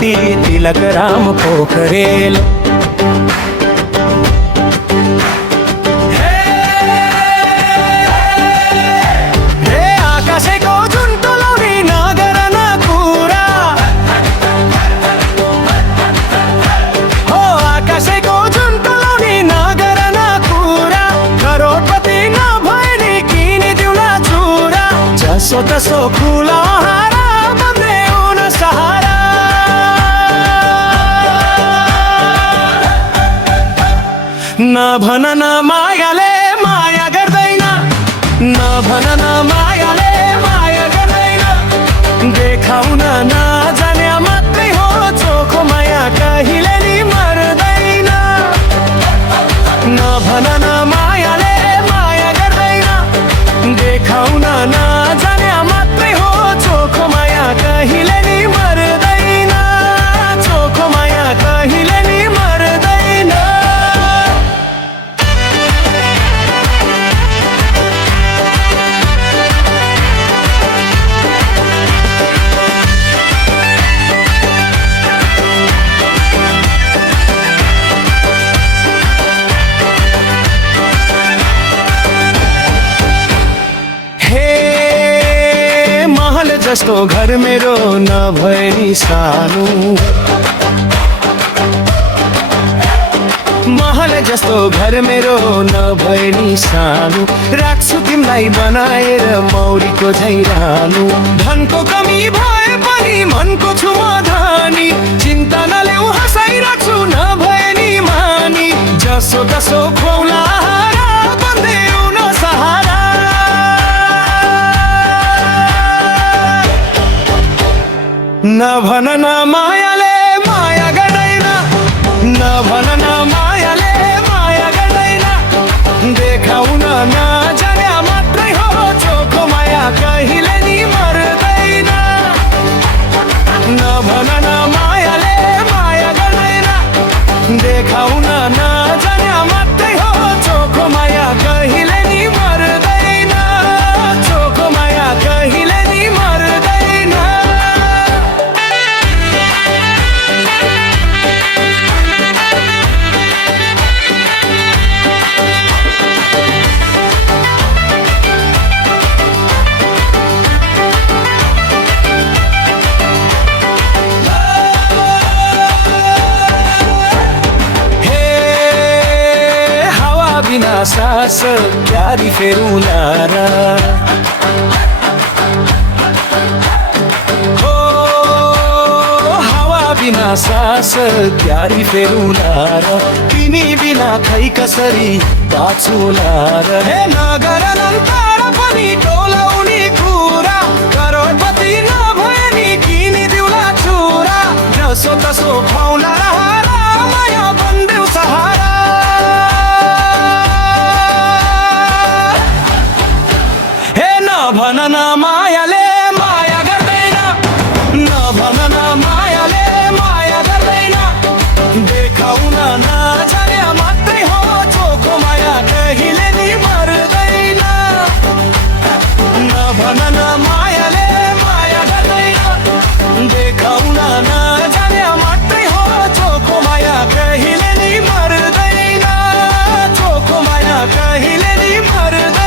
क्रान्ति तिलक राम पोखरेल। आकाशैको जुन टोलाउने नगर न कुरा, हो आकाशैको जुन टोलाउने नगर न कुरा, करोडपति नभए नि किनिदिउला चुरा, जसो तसो खुला हारा बन्दै हुन सहारा। नभन न मायाले माया गर्दैन, नभन न मायाले माया गर्दैन, देखाउन नजाने मात्रै हो चोखो माया कहिले नि मर्दैन। नभन न मायाले माया गर्दैन, देखाउन नजाने मात्रै हो चोखो माया कहिले नि मर्दैन, चोखो माया कहिले नि मर्दैन। जस्तो घर मेरो नभए नि सानो, महल जस्तो घर मेरो नभए नि सानो, राख्छु तिमीलाई बनाएर मौरीको झैरानो। धनको कमी भए पनि मनको छु म धनी, चिन्ता नलेऊ हँसाइराख्छु नभए नि मानी, जसो तसो खुवाउला हारा बन्दै हुन सहारा। नभन न मायाले माया गर्दैन, नभन न मायाले माया गर्दैन, देखाउन नजाने मात्रै हो चोखो माया कहिले नि मर्दैन। नभन न मायाले माया गर्दैन, देखाउन नजाने मात्रै हो चोखो माया कहिले नि मर्दैन, चोखो माया कहिले नि मर्दैन। बिना सास क्यारी फेरुला र, हो हावा बिना सास क्यारी फेरुला र, तिमी बिना खै कसरी बाँचुला र। हे नगर नन्तर पनि डोलाउने कुरा, करोडपति नभए नि किनिदिउला चुरा, जसो तसो खुवाउला हारा माया बन्देऊ सहारा। नभन न मायाले माया गर्दैन, नभन न मायाले माया गर्दैन, देखाउन नजाने मात्रै हो चोखो माया कहिले नि मर्दैन। नभन न मायाले माया गर्दैन, देखाउन नजाने मात्रै हो चोखो माया कहिले नि मर्दैन, चोखो माया कहिले नि मर्दैन।